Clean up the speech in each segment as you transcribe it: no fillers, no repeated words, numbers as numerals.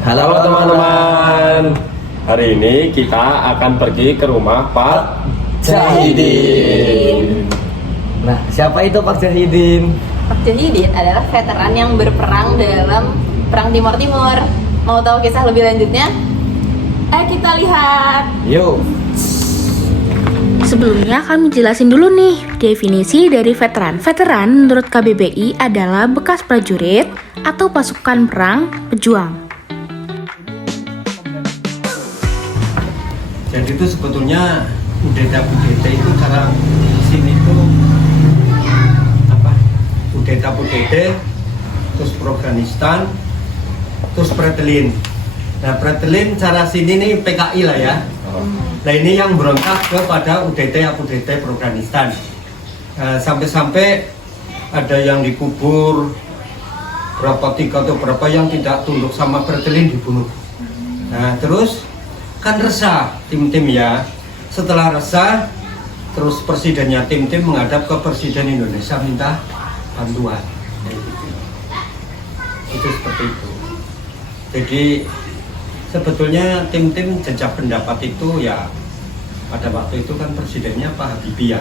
Halo teman-teman. Hari ini kita akan pergi ke rumah Pak Jahidin. Nah, siapa itu Pak Jahidin? Pak Jahidin adalah veteran yang berperang dalam Perang Timur Timur. Mau tahu kisah lebih lanjutnya? Ayo kita lihat. Yuk. Sebelumnya kami jelasin dulu nih definisi dari veteran. Veteran menurut KBBI adalah bekas prajurit atau pasukan perang pejuang. Jadi itu sebetulnya budeta-budeta itu cara sini itu apa? Budeta-budeta, terus Afghanistan, terus Pretelin. Nah Pretelin cara sini nih PKI lah ya. Nah ini yang berontak kepada UDT Afghanistan. Sampai-sampai ada yang dikubur, berapa tiga atau berapa yang tidak tunduk sama Pretelin dibunuh. Nah terus kan resah tim-tim ya. Setelah resah, terus presidennya tim-tim menghadap ke Presiden Indonesia minta bantuan. Itu seperti itu. Jadi sebetulnya tim-tim jejak pendapat itu ya pada waktu itu kan presidennya Pak Habibie ya.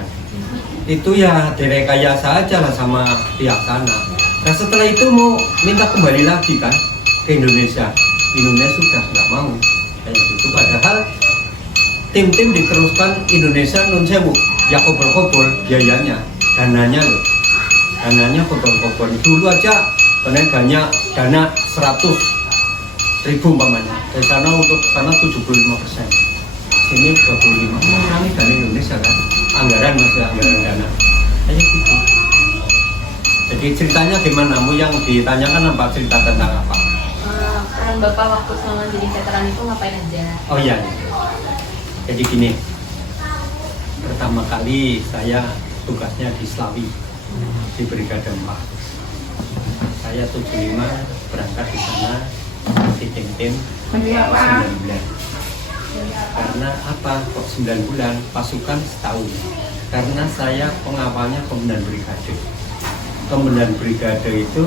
Itu ya direkayasa aja lah sama pihak sana. Nah setelah itu mau minta kembali lagi kan ke Indonesia. Indonesia sudah nggak mau. Kayak gitu. Padahal tim-tim diteruskan Indonesia non sewu ya kobol-kobol biayanya, dananya loh, dananya kobol-kobol. Dulu aja dana 100.000 umpamanya, dari sana untuk sana 75%, sini 25, mengurangi dana Indonesia kan, anggaran masih anggaran dana, kayak gitu. Jadi ceritanya gimana? Yang ditanyakan apa, cerita tentang apa? Peran Bapak waktu selama jadi veteran itu ngapain aja? Oh iya, jadi gini, pertama kali saya tugasnya di Slawi, di Brigade 4. Saya 75 berangkat di sana di tim 9 bulan. Karena apa kok 9 bulan? Pasukan setahun. Karena saya pengawalnya komandan brigade. Komandan brigade itu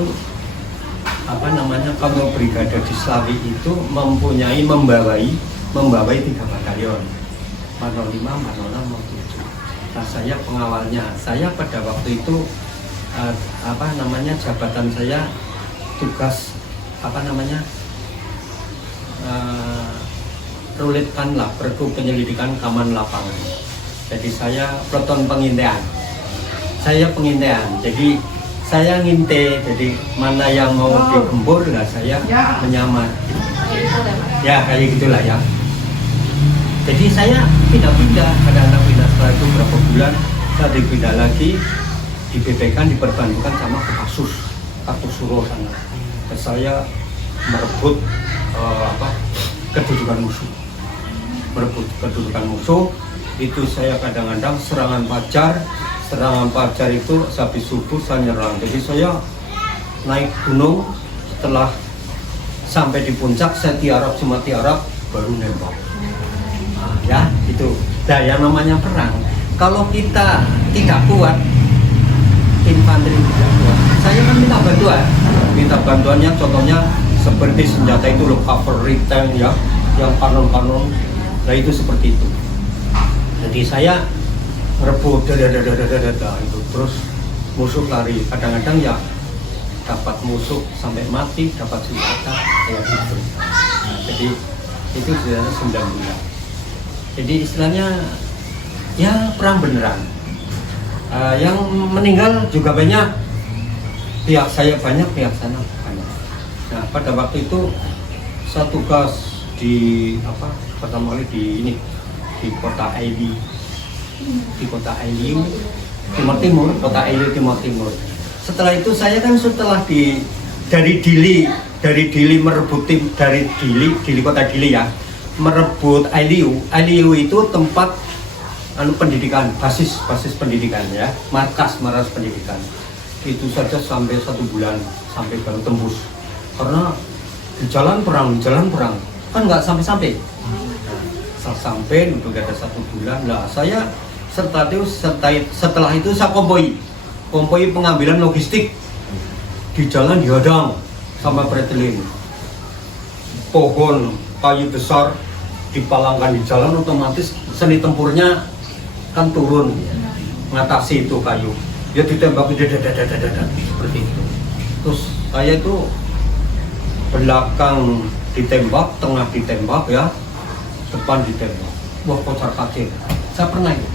apa namanya, kalau brigade di Slawi itu membawai 3 batalion, 405, 406, 407. Nah saya pengawalnya. Saya pada waktu itu apa namanya, jabatan saya tugas apa namanya, rulitkan lah pergu penyelidikan keamanan lapangan. Jadi saya peleton pengintaian. Saya pengintaian. Jadi saya nginte, jadi mana yang mau digembur, lah saya menyamar. Ya kayak gitulah ya. Jadi saya pindah-pindah, kadang-kadang pindah, setelah itu berapa bulan saya dipindah lagi, dibebekan, diperbandingkan sama Kopassus Kartosuro sana. Dan saya merebut kedudukan musuh. Merebut kedudukan musuh itu saya kadang-kadang serangan pajar itu habis subuh saya nyerang. Jadi saya naik gunung, setelah sampai di puncak saya tiarap baru nembak. Nah, ya itu. Nah yang namanya perang, kalau kita tidak kuat, infanteri tidak kuat, saya kan minta bantuannya, contohnya seperti senjata itu loh, cavalry tank ya, yang kanon. Nah itu seperti itu. Jadi saya rebut itu, terus musuh lari, kadang-kadang ya dapat musuh sampai mati, dapat senjata kayak gitu. Nah, jadi itu sudah 9 bulan. Jadi istilahnya ya perang beneran. Yang meninggal juga banyak, pihak saya banyak, pihak sana banyak. Nah pada waktu itu saya tugas di pertama kali di kota Aili, Timur Timur. Setelah itu saya kan dari Dili merebut Dili kota Dili ya, merebut Ailiu itu tempat pendidikan, basis pendidikan ya, markas pendidikan. Itu saja sampai 1 bulan, sampai baru tembus. Karena di jalan perang kan nggak sampai. Sampai untuk ada 1 bulan lah saya setelah itu saya konvoi pengambilan logistik di jalan dihadang sama Pretelin. pohon kayu besar dipalangkan di jalan, otomatis seni tempurnya kan turun mengatasi itu kayu. Dia ditembak seperti itu. Terus saya itu belakang ditembak, tengah ditembak ya, depan ditembak. Wah, kocar kacir. Saya pernah itu.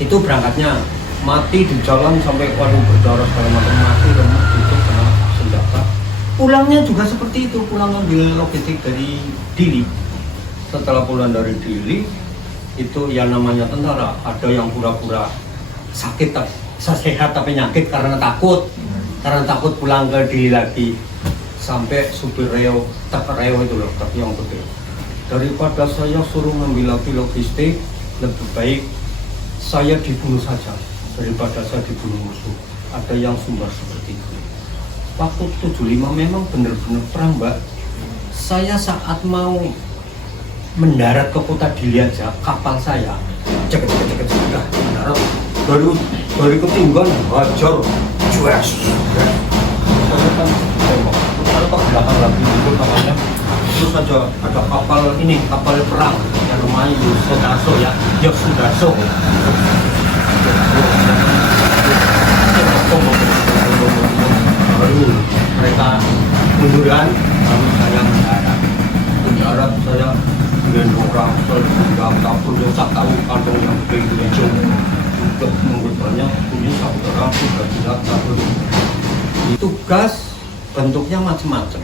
Itu berangkatnya mati di jalan sampai waduh berdarah segala macam, mati dan itu kena senjata. Pulangnya juga seperti itu, pulang ambil logistik dari Dili. Setelah pulang dari Dili, itu yang namanya tentara, ada yang pura-pura sakit, sehat tapi nyakit karena takut pulang ke Dili lagi. Sampai supir reo, truk reo itu loh, truk yang gede. Daripada saya suruh ngambil lagi logistik, lebih baik saya dibunuh saja daripada saya dibunuh musuh. Ada yang sumber seperti itu. Waktu 75 memang benar-benar perang, Mbak. Saya saat mau mendarat ke kota Dili aja, kapal saya cek sudah mendarat, baru ketinggalan hajar, cues. Saya kan tembak, kalau ke belakang lagi itu namanya. Terus ada kapal ini, kapal perang yang namanya Yosudarso ya, Yosudarso. Baru mereka munduran, lalu saya mendarat saya dengan orang sedang dapur dosa tahu kantong yang begitu hijau untuk mengukurnya. Ini satu orang sudah tidak tahu. Tugas bentuknya macam-macam.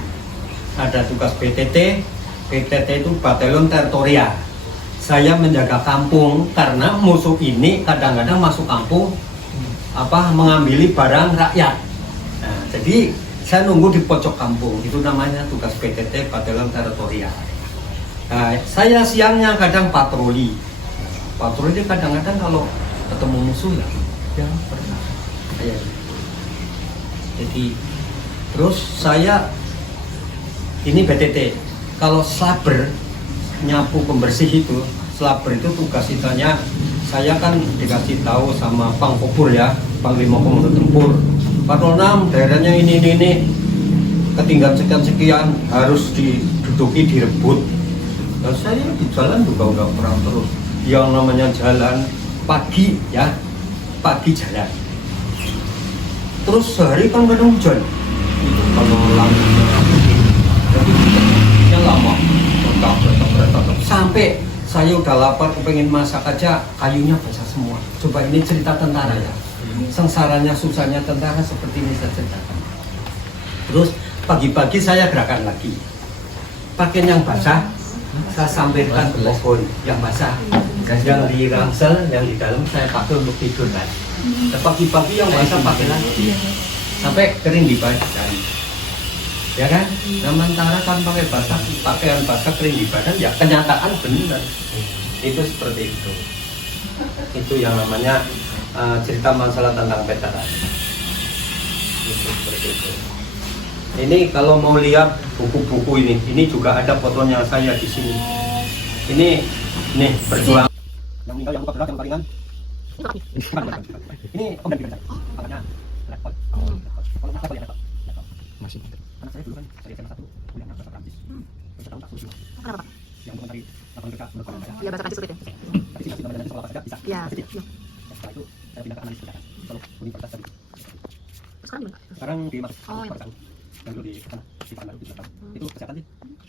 Ada tugas PTT itu Batalion Teritorial. Saya menjaga kampung karena musuh ini kadang-kadang masuk kampung mengambil barang rakyat. Nah, jadi saya nunggu di pojok kampung, itu namanya tugas PTT Batalion Teritorial. Nah, saya siangnya kadang patroli. Patroli kadang-kadang kalau ketemu musuh ya pernah. Jadi terus saya ini BTT. Kalau slaber nyapu pembersih itu, slaber itu tugas itanya saya kan dikasih tahu sama Pangkopur ya, Panglima Komando Tempur. Patrol 6 daerahnya ini ketinggalan sekian harus diduduki, direbut. Nah, saya di jalan juga udah perang terus. Yang namanya jalan pagi ya, pagi jalan. Terus sehari kan kadang hujan. Itu kalau langitnya jadi yang lama, sampai saya udah lapar, pengen masak aja, kayunya basah semua. Coba ini cerita tentara ya. Sengsaranya, susahnya tentara seperti ini saya ceritakan. Terus pagi-pagi saya gerakan lagi. Pakaian yang basah, saya sampaikan ke pohon yang basah. Yang di rangsel, yang di dalam saya pakai untuk tidur kan. Pagi-pagi yang basah pakai lagi. Sampai kering di badan. Ya kan? Sementara kan pakaian basah kering di badan, ya kenyataan benar. Itu seperti itu. Itu yang namanya cerita masalah tentang veteran. Itu seperti itu. Ini kalau mau lihat buku-buku ini juga ada fotonya saya di sini. Ini perjuangan. Yang meninggal, yang luka berat, yang ringan. Ini dan biasa. Makanya repot. Kalau nggak apa ya repot. Masih. Karena saya dulu kan dari SMA 1 kuliah bahasa Prancis. Terus tahun tak sulit. Kenapa? Yang bukan dari lapangan kerja menurut saya. Iya, bahasa Prancis sulit ya? Tapi sih masih belajar soal bahasa kerja bisa. Iya. Setelah itu saya pindah ke analis kesehatan. Kalau universitas tadi. Sekarang di mana? Sekarang di Mas. Oh, iya. Yang dulu di sana, di Pekanbaru, di Pekanbaru. Itu kesehatan sih.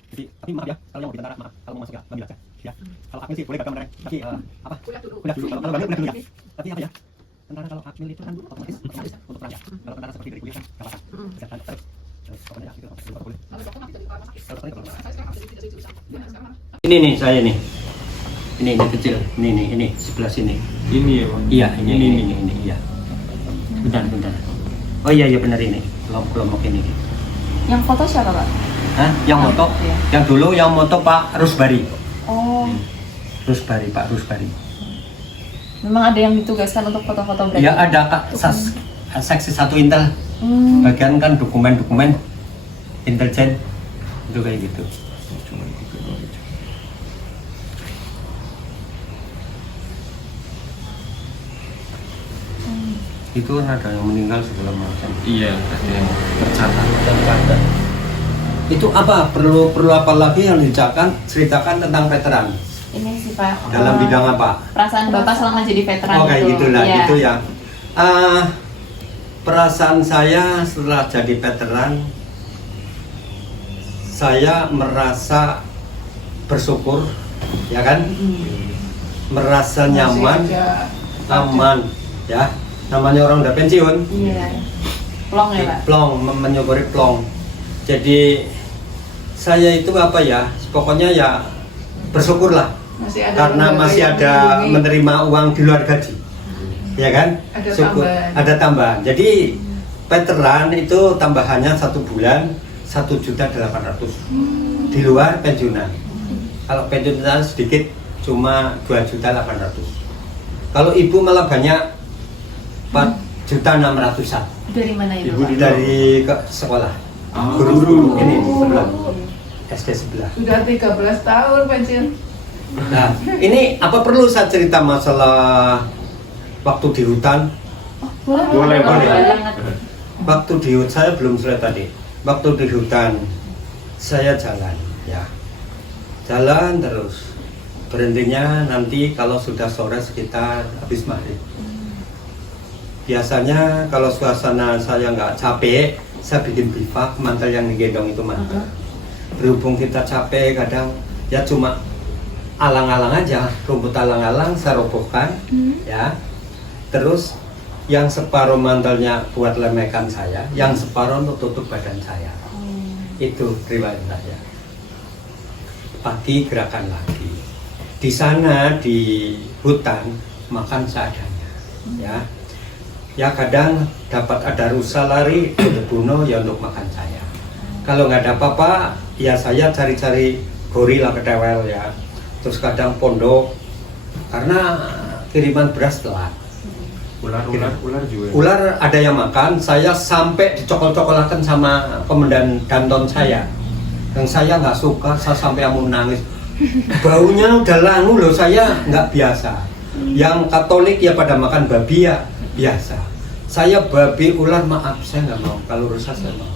Jadi, tapi maaf ya, kalau yang mau di tentara, maaf. Kalau mau masuk ya, ambil aja. Ya. Kalau akmil sih boleh gagal menerang. Tapi kuliah dulu. Kalau banyak kuliah dulu ya. Tapi apa ya? Tentara kalau akmil itu kan otomatis untuk perang ya. Kalau tentara seperti dari kuliah kan nggak apa-apa. Kesehatan terus pokoknya itu boleh. Ini nih saya nih. Ini kecil. Ini sebelah sini. Ini ya, Bang. Iya, ini iya. Bentar. Oh iya benar ini. Kelompok ini. Yang foto siapa, Pak? Hah? Yang moto? Iya. Yang dulu yang moto Pak Rusbari. Oh. Pak Rusbari. Memang ada yang ditugaskan untuk foto-foto berarti? Ya ada Kak, seksi 1 Intel. Bagian kan dokumen-dokumen intelijen itu kayak gitu. Itu kan ada yang meninggal segala macam. Iya, ada yang tercatat. Itu apa? Perlu apa lagi yang ceritakan tentang veteran? Ini sih Pak. Dalam bidang apa? Perasaan Bapak selama jadi veteran Oh kayak itu. gitulah, Iya. gitu ya. Perasaan saya setelah jadi veteran, saya merasa bersyukur, ya kan? Merasa nyaman, aman, ya. Namanya orang udah pensiun, Iya. Plong ya Pak. plong, menyukuri plong. Jadi saya itu apa ya? Pokoknya ya bersyukurlah, karena masih ada menerima uang di luar gaji, ya kan? Ada Syukur, tambahan. ada tambahan. Jadi veteran itu tambahannya 1 bulan 1.800.000 di luar pensiunan. Kalau pensiunan sedikit cuma 2.800.000. Kalau ibu malah banyak 4.600.000 Dari mana itu Ibu Pak? dari ke sekolah. Guru ini sebelah SD sebelah. Sudah 13 tahun pensiun. Nah, ini apa perlu saya cerita masalah waktu di hutan? Boleh, boleh. banget. Waktu di hutan, saya belum selesai tadi. Waktu di hutan, saya jalan, ya. Jalan terus. Berhentinya nanti kalau sudah sore sekitar habis maghrib. Biasanya kalau suasana saya nggak capek, saya bikin bivak, mantel yang digendong itu mantel. Berhubung kita capek, kadang ya cuma alang-alang aja, rumput alang-alang saya robohkan, ya. Terus yang separuh mantelnya buat lemekan saya, yang separuh untuk tutup badan saya. Itu riwayat saya. Pagi gerakan lagi. Di sana di hutan makan seadanya, ya. Ya kadang dapat ada rusa lari, bunuh ya untuk makan saya. Kalau nggak ada apa-apa, ya saya cari-cari gorila ketewel ya. Terus kadang pondok, karena kiriman beras telat. Ular juga. Ular ada yang makan, saya sampai dicokol-cokolakan sama komandan Danton saya. Yang saya nggak suka, saya sampai mau nangis. Baunya udah langu loh, saya nggak biasa. Yang Katolik ya pada makan babi ya biasa. Saya babi ular maaf saya nggak mau. Kalau rusa saya mau.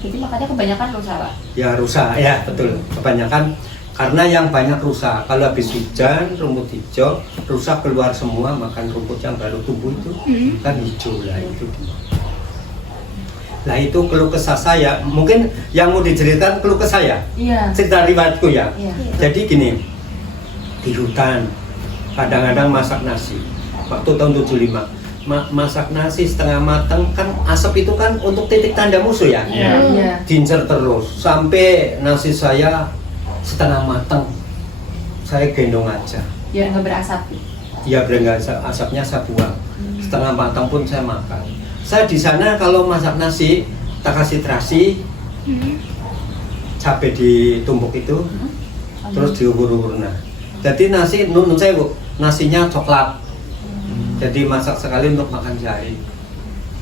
Jadi makanya kebanyakan rusa Pak. Ya rusa ya betul kebanyakan karena yang banyak rusa. Kalau habis hujan rumput hijau rusa keluar semua makan rumput yang baru tumbuh itu kan hijau lah itu. Lah itu keluh kesah saya. Mungkin yang mau diceritakan keluh kesah saya. Iya. Cerita riwayatku ya. Iya. Jadi gini, di hutan kadang-kadang masak nasi. Waktu tahun 75 masak nasi setengah matang kan asap itu kan untuk titik tanda musuh ya. Iya. Dincer terus sampai nasi saya setengah matang. Saya gendong aja. Biar nggak berasap. Ya berenggan asapnya saya buang. Setengah matang pun saya makan. Saya di sana kalau masak nasi tak kasih terasi, cabai ditumbuk itu, terus diubur-ubur. Nah, jadi nasi nun saya bu, nasinya coklat. Jadi masak sekali untuk makan sehari.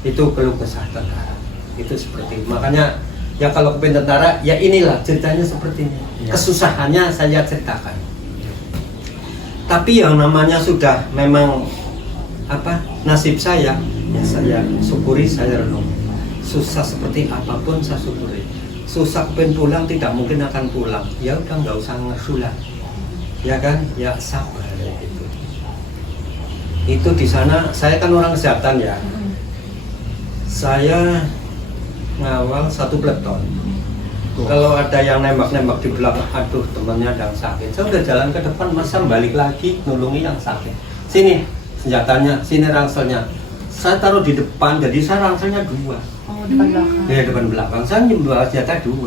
Itu keluh kesah tentara. Itu seperti itu. Makanya ya kalau kepengen tentara ya inilah ceritanya seperti ini. Kesusahannya saya ceritakan. Tapi yang namanya sudah memang apa nasib saya, ya saya syukuri, saya renung. Susah seperti apapun saya syukuri. Susah kepengen pulang tidak mungkin akan pulang. Ya udah nggak usah ngesulat. Ya kan? Ya sabar gitu. Itu di sana saya kan orang kesehatan ya. Saya ngawal satu peleton. Kalau ada yang nembak-nembak di belakang, aduh temannya ada yang sakit. Saya udah jalan ke depan, masa balik lagi nulungi yang sakit. Sini senjatanya, sini rangselnya. Saya taruh di depan, jadi saya rangselnya 2. Oh, depan belakang. Ya depan belakang, saya membawa senjata 2.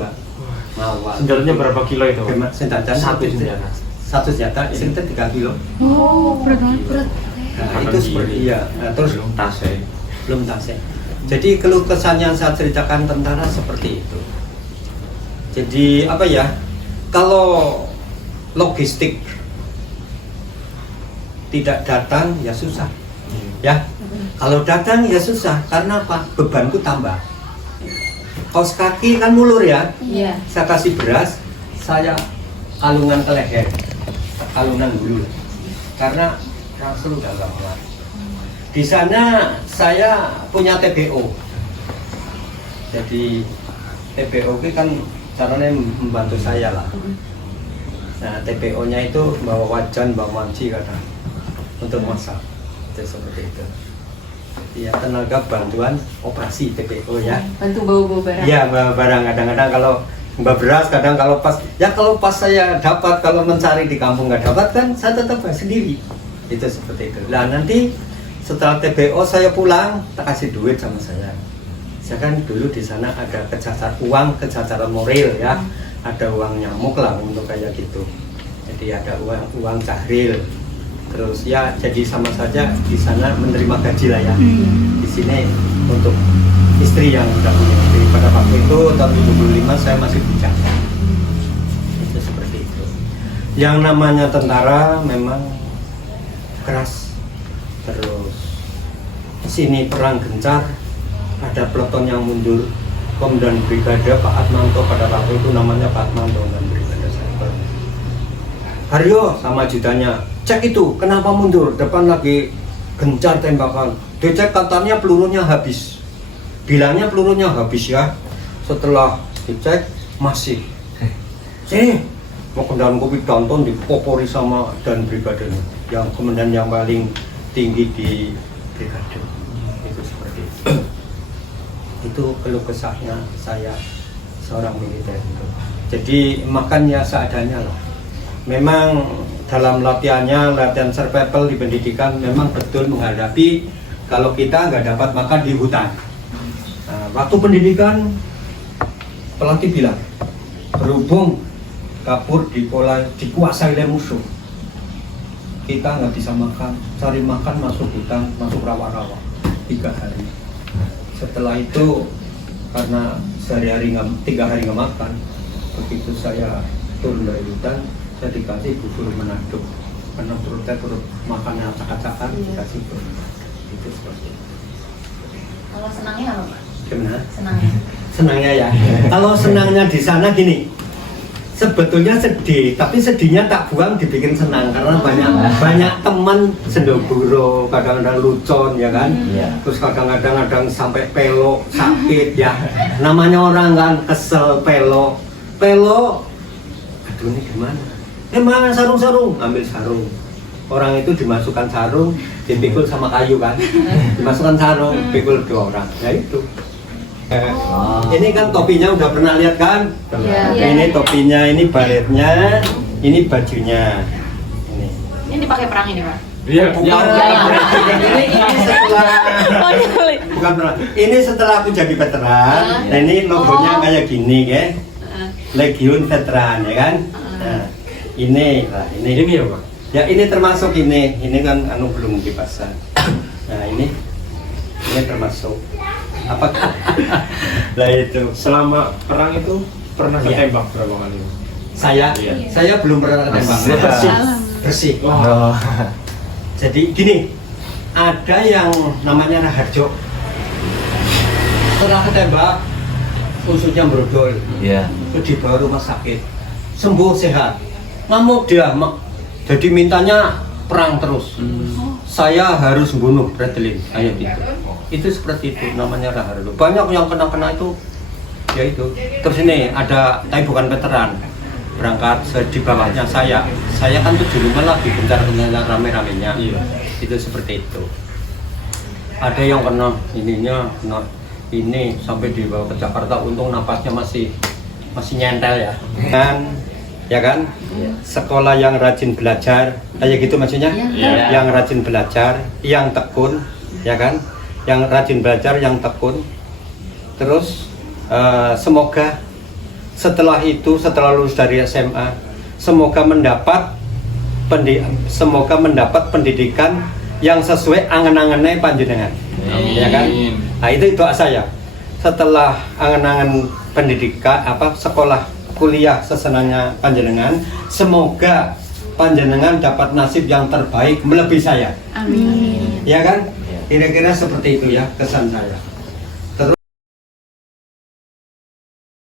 Ngawal. Senjatanya berapa kilo itu? Gimana? Senjata Satu senjata. Satu senjata, sekitar 3 kilo. Oh, berat banget, berat. Nah, itu seperti iya. Nah, terus belum tas ya. belum tas ya. Jadi keluh kesan yang saya ceritakan tentara seperti itu. Jadi apa ya? Kalau logistik tidak datang ya susah. Ya. Kalau datang ya susah karena apa? Bebanku tambah. Kaos kaki kan mulur ya. Iya. Saya kasih beras, saya kalungan ke leher. Kalungan dulu. Karena rangsel udah lama. Di sana saya punya TBO. Jadi TBO itu kan caranya membantu saya lah. Nah, TPO-nya itu bawa wajan, bawa manci kadang untuk masak. Itu seperti itu. Ya, tenaga bantuan operasi TPO ya. Bantu bawa barang. Iya, bawa barang. Kadang-kadang kalau mbak beras, kadang kalau pas saya dapat, kalau mencari di kampung nggak dapat kan saya tetap sendiri. Itu seperti itu. Nah, nanti setelah TPO saya pulang, tak kasih duit sama saya. Saya kan dulu di sana ada kejajaran moral ya, ada uang nyamuk lah untuk kayak gitu. Jadi ada uang cahril. Terus ya jadi sama saja di sana menerima gaji lah ya. Di sini untuk istri yang sudah punya istri. Pada waktu itu tahun 75 saya masih bujangga. Itu seperti itu. Yang namanya tentara memang keras. Terus sini perang gencar, ada peleton yang mundur. Komandan Brigade Pak Atmanto pada waktu itu namanya Pak Atmanto dan Brigade Cyber. Haryo sama ajudannya, cek itu kenapa mundur? Depan lagi gencar tembakan. Dicek katanya pelurunya habis. Bilangnya pelurunya habis ya. Setelah dicek masih. Sini, mau kendaraan kopi Danton dipopori sama dan brigadenya. Yang komandan yang paling tinggi di brigade. Itu seperti itu. Itu keluh kesahnya saya seorang militer itu. Jadi makannya seadanya lah. Memang dalam latihan survival di pendidikan memang betul menghadapi kalau kita nggak dapat makan di hutan. Nah, waktu pendidikan pelatih bilang berhubung kapur dikuasai oleh musuh, kita nggak bisa makan, cari makan masuk hutan, masuk rawa-rawa 3 hari. Setelah itu karena 3 hari nggak makan, begitu saya turun dari hutan, saya dikasih bubur menaduk karena perutnya perut makannya acak-acakan, dikasih bubur. Itu seperti itu. Kalau senangnya apa, Pak? Gimana? Senangnya Ya. Kalau senangnya di sana gini, sebetulnya sedih, tapi sedihnya tak buang dibikin senang karena banyak teman sendoguro, kadang-kadang lucon ya kan, terus kadang-kadang sampai pelok sakit ya. Namanya orang kan kesel pelok, aduh ini gimana? Mana sarung? Ambil sarung. Orang itu dimasukkan sarung, dipikul sama kayu kan, dimasukkan sarung, pikul 2 orang. Ya itu. Ini kan topinya udah pernah lihat kan? Ini topinya, ini baletnya, ini bajunya. Ini dipakai perang ini, Pak? Iya. Bukan perang. Ini setelah aku jadi veteran. Nah, ini logonya kayak gini, ya. Legiun Veteran, ya kan? Nah, ini ya Pak. Ya ini termasuk ini kan belum dipasang. Nah ini termasuk apa? Lah itu Selama perang itu pernah ketembak berapa kali? Saya belum pernah ketembak. Bersih. Oh. Jadi gini, ada yang namanya Raharjo. Setelah ketembak, ususnya brodol. Iya. Itu dibawa rumah sakit, sembuh sehat. Ngamuk dia, jadi mintanya perang terus. Saya harus bunuh Bradley, kayak gitu. Itu seperti itu namanya Raharjo. Banyak yang kena itu, ya itu. Terus ini ada, tapi bukan veteran, berangkat di bawahnya saya. Saya kan tuh di rumah lagi bentar-bentar rame-ramenya. Itu seperti itu. Ada yang kena ininya, kena ini sampai dibawa ke Jakarta. Untung napasnya masih nyentel ya. Ya kan? Sekolah yang rajin belajar, kayak gitu maksudnya? Yang rajin belajar, yang tekun, ya kan? Yang rajin belajar, yang tekun. Terus semoga setelah lulus dari SMA, semoga mendapat pendidikan yang sesuai angan-angannya panjenengan. Ya kan? Nah, itu doa saya. Setelah angan-angan pendidikan sekolah kuliah sesenangnya panjenengan, semoga panjenengan dapat nasib yang terbaik melebihi saya. Amin. Ya kan? Kira-kira seperti itu ya kesan saya.